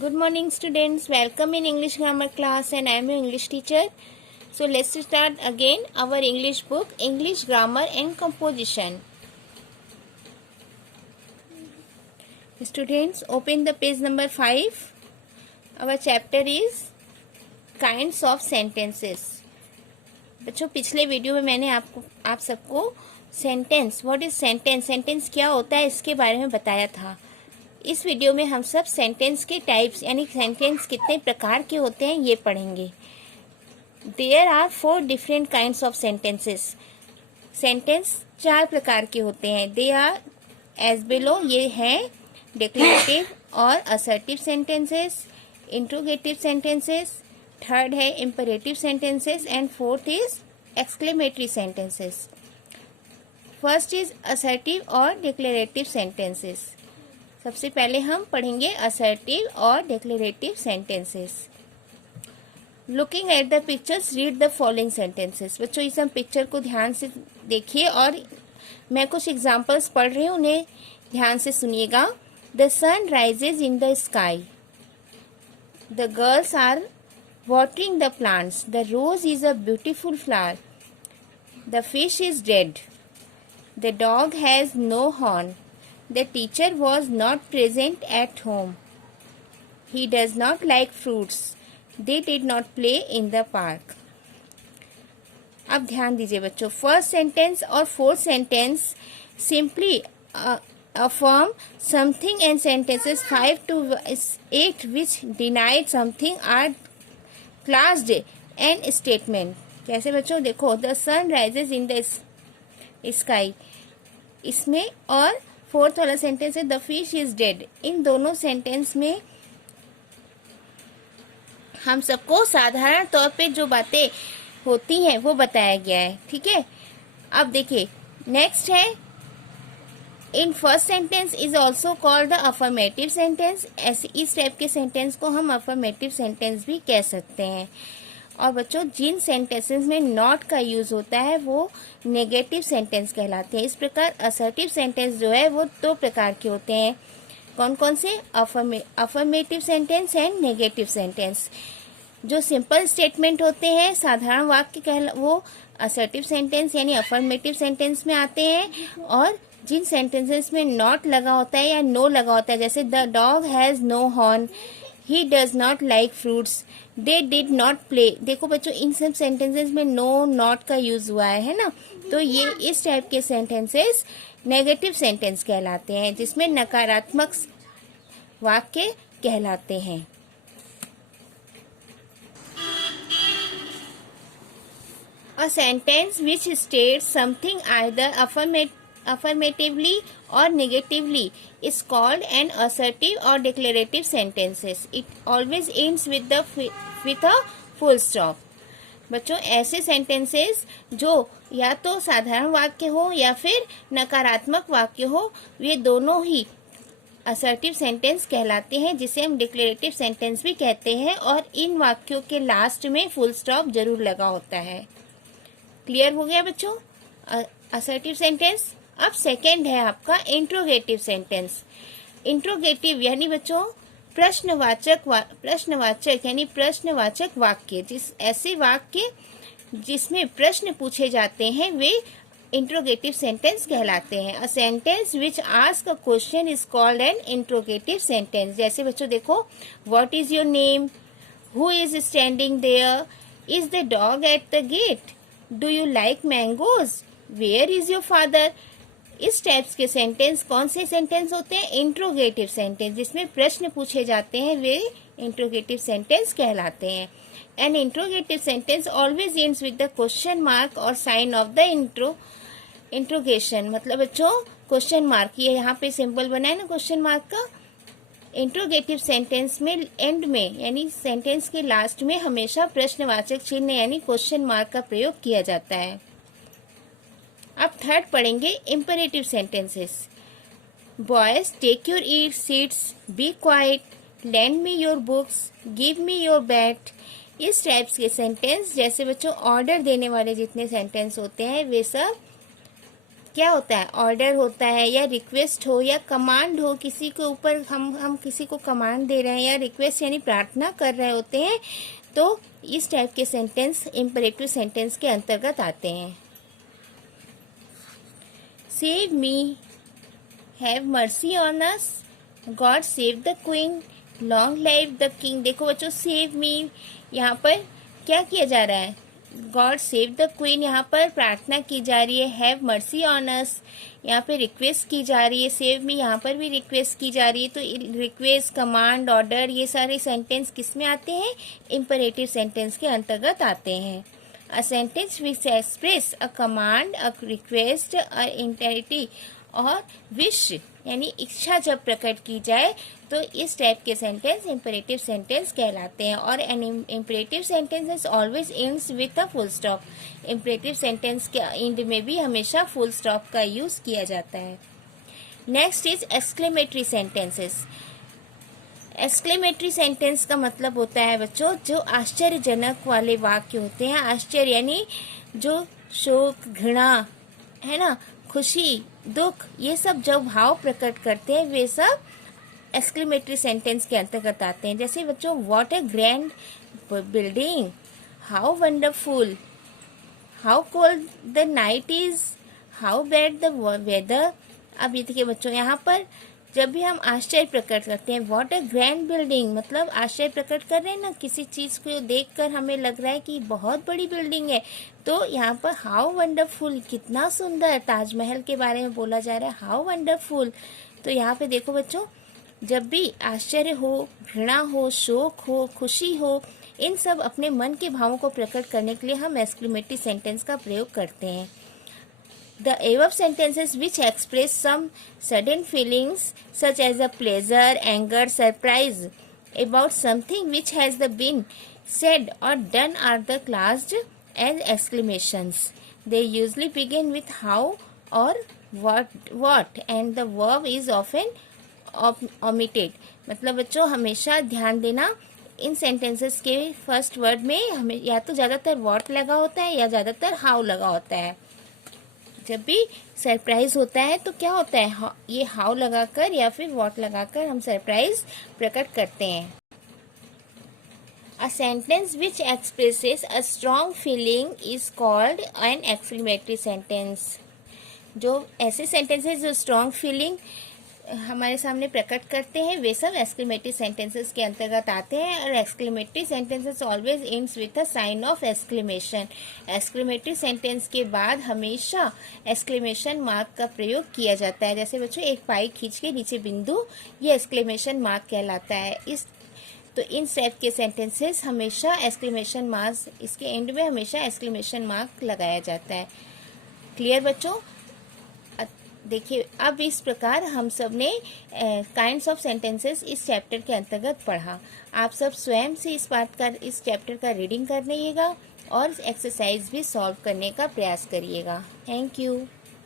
Good morning students, welcome in English grammar class and I am your English teacher. So let's start again our English book, English grammar and composition. Students, open the page number 5. Our chapter is kinds of sentences. बच्चों पिछले video में मैंने आप सबको sentence, what is sentence, sentence क्या होता है इसके बारे में बताया था. इस वीडियो में हम सब सेंटेंस के टाइप्स यानी सेंटेंस कितने प्रकार के होते हैं ये पढ़ेंगे. There are 4 different kinds of sentences. Sentence 4 प्रकार के होते हैं. दे आर एज बिलो, ये हैं डिक्लेरेटिव और assertive sentences, interrogative sentences, third है imperative sentences and fourth is exclamatory sentences. First is assertive और डिक्लेरेटिव सेंटेंसेस. सबसे पहले हम पढ़ेंगे असर्टिव और declarative sentences. Looking at the pictures read the following sentences. बच्चों इस हम पिक्चर को ध्यान से देखिए और मैं कुछ एग्जांपल्स पढ़ रही हूँ, उन्हें ध्यान से सुनिएगा. The sun rises in the sky. The girls are watering the plants. The rose is a beautiful flower. The fish is dead. The dog has no horn. The teacher was not present at home. He does not like fruits. They did not play in the park. अब ध्यान दीजिए बच्चों. First sentence और fourth sentence simply affirm something and sentences 5 to 8 which denied something are classed and statement. कैसे बच्चों देखो, the sun rises in the sky इसमें और फोर्थ वाला सेंटेंस है द फिश इज डेड. इन दोनों सेंटेंस में हम सबको साधारण तौर पे जो बातें होती हैं वो बताया गया है. ठीक है, अब देखिए नेक्स्ट है in first sentence is also called the affirmative sentence. ऐसे इस टाइप के सेंटेंस को हम अफर्मेटिव सेंटेंस भी कह सकते हैं. और बच्चों जिन सेंटेंसेस में नॉट का यूज होता है वो नेगेटिव सेंटेंस कहलाते हैं. इस प्रकार असर्टिव सेंटेंस जो है वो 2 प्रकार के होते हैं. कौन कौन से? Affirmative sentence and negative sentence. जो सिंपल स्टेटमेंट होते हैं, साधारण वाक्य वो असर्टिव सेंटेंस यानी अफर्मेटिव सेंटेंस में आते हैं. और जिन सेंटेंसेस में नॉट लगा होता है या नो लगा होता है, जैसे the dog has no horn, he does not like fruits, they did not play. देखो बच्चों इन सब सेंटेंसेस में नो नॉट का यूज हुआ है ना, तो ये इस टाइप के सेंटेंसेस नेगेटिव सेंटेंस कहलाते हैं, जिसमें नकारात्मक वाक्य कहलाते हैं. A sentence which states something either affirmatively or negatively is called an assertive or declarative sentences. It always ends with a full stop. बच्चों ऐसे सेंटेंसेस जो या तो साधारण वाक्य हो या फिर नकारात्मक वाक्य हो, ये दोनों ही असर्टिव सेंटेंस कहलाते हैं, जिसे हम डिक्लेरेटिव सेंटेंस भी कहते हैं. और इन वाक्यों के लास्ट में फुल स्टॉप जरूर लगा होता है. क्लियर हो गया बच्चों असर्टिव सेंटेंस. अब सेकंड है आपका इंट्रोगेटिव सेंटेंस. इंट्रोगेटिव यानी बच्चों प्रश्नवाचक यानी प्रश्नवाचक वाक्य. ऐसे वाक्य जिसमें प्रश्न पूछे जाते हैं वे इंट्रोगेटिव सेंटेंस कहलाते हैं. A sentence which ask a question is called an interrogative sentence. जैसे बच्चों देखो, what is your name, who is standing there, is the dog at the gate, do you like mangoes, where is your father. इस types के sentence कौन से sentence होते हैं? Interrogative sentence. जिसमें प्रश्न पूछे जाते हैं वे इंट्रोगेटिव सेंटेंस कहलाते हैं. An interrogative sentence always ends with the question mark और साइन ऑफ द इंट्रोगेशन. मतलब बच्चों क्वेश्चन मार्क, ये यहाँ पे सिंबल बना है ना क्वेश्चन मार्क का. इंट्रोगेटिव सेंटेंस में एंड में यानी सेंटेंस के लास्ट में हमेशा प्रश्नवाचक चिन्ह यानी क्वेश्चन मार्क का प्रयोग किया जाता है. अब थर्ड पढ़ेंगे imperative sentences. Boys take your seats, be quiet, lend me your books, give me your bat. इस टाइप्स के सेंटेंस, जैसे बच्चों ऑर्डर देने वाले जितने सेंटेंस होते हैं वे सब क्या होता है, ऑर्डर होता है या रिक्वेस्ट हो या कमांड हो, किसी के ऊपर हम किसी को कमांड दे रहे हैं या रिक्वेस्ट यानी प्रार्थना कर रहे होते हैं, तो इस टाइप के सेंटेंस इम्परेटिव सेंटेंस के अंतर्गत आते हैं। Save me, have mercy on us, God save the queen, long live the king. देखो बच्चों, सेव मी यहाँ पर क्या किया जा रहा है, गॉड सेव द क्वीन यहाँ पर प्रार्थना की जा रही है, हैव मर्सी ऑन अस यहाँ पे रिक्वेस्ट की जा रही है, सेव मी यहाँ पर भी रिक्वेस्ट की जा रही है। तो रिक्वेस्ट, कमांड, ऑर्डर, ये सारे सेंटेंस किस में आते हैं, इम्परेटिव सेंटेंस के अंतर्गत आते हैं। A sentence which express a command, a request, a entreaty और विश यानी इच्छा जब प्रकट की जाए तो इस टाइप के सेंटेंस इम्परेटिव सेंटेंस कहलाते हैं। और an imperative sentence always ends with a full stop. Imperative sentence के एंड में भी हमेशा फुल स्टॉप का यूज किया जाता है। Next is exclamatory sentences. Exclamatory sentence का मतलब होता है बच्चों जो आश्चर्यजनक वाले वाक्य होते हैं। आश्चर्य यानी जो शोक, घृणा है ना, खुशी, दुख, ये सब जो भाव प्रकट करते हैं वे सब एक्सक्लेमेटरी सेंटेंस के अंतर्गत आते हैं। जैसे बच्चों, what a grand building, how wonderful, how cold the night is, how bad the weather. अब ये देखिए बच्चों, यहाँ पर जब भी हम आश्चर्य प्रकट करते हैं, व्हाट ए ग्रैंड बिल्डिंग मतलब आश्चर्य प्रकट कर रहे हैं ना, किसी चीज को देखकर हमें लग रहा है कि बहुत बड़ी बिल्डिंग है, तो यहाँ पर हाउ वंडरफुल, कितना सुंदर, ताजमहल के बारे में बोला जा रहा है, हाउ वंडरफुल। तो यहाँ पे देखो बच्चों, जब भी आश्चर्य हो, घृणा हो, शोक हो, खुशी हो, इन सब अपने मन के भावों को प्रकट करने के लिए हम एक्सक्लेमेटरी सेंटेंस का प्रयोग करते हैं। The above sentences which express some sudden feelings such as a pleasure, anger, surprise about something which has been said or done are the classed as exclamations. They usually begin with how or what and the verb is often omitted. मतलब बच्चों हमेशा ध्यान देना, इन sentences के first word में हमें या तो ज़्यादातर what लगा होता है या ज़्यादातर how लगा होता है। जब भी सरप्राइज होता है तो क्या होता है, ये हाउ लगाकर या फिर व्हाट लगाकर हम सरप्राइज प्रकट करते हैं। A sentence which expresses a strong feeling is called N exclamatory sentence. जो ऐसे सेंटेंसेस जो स्ट्रॉन्ग फीलिंग हमारे सामने प्रकट करते हैं वे सब एक्सक्लेमेटरी सेंटेंसेस के अंतर्गत आते हैं। और exclamatory sentences always ends with a sign of exclamation. Exclamatory sentence के बाद हमेशा एक्सक्लेमेशन मार्क का प्रयोग किया जाता है। जैसे बच्चों, एक पाई खींच के नीचे बिंदु, ये एक्सक्लेमेशन मार्क कहलाता है। तो इन टाइप के सेंटेंसेस हमेशा एक्सक्लेमेशन मार्क, इसके एंड में हमेशा एक्सक्लेमेशन मार्क लगाया जाता है। क्लियर बच्चों? देखिए, अब इस प्रकार हम सब ने काइंड्स ऑफ सेंटेंसेस इस चैप्टर के अंतर्गत पढ़ा। आप सब स्वयं से इस चैप्टर का रीडिंग कर लीजिएगा और एक्सरसाइज भी सॉल्व करने का प्रयास करिएगा। Thank you.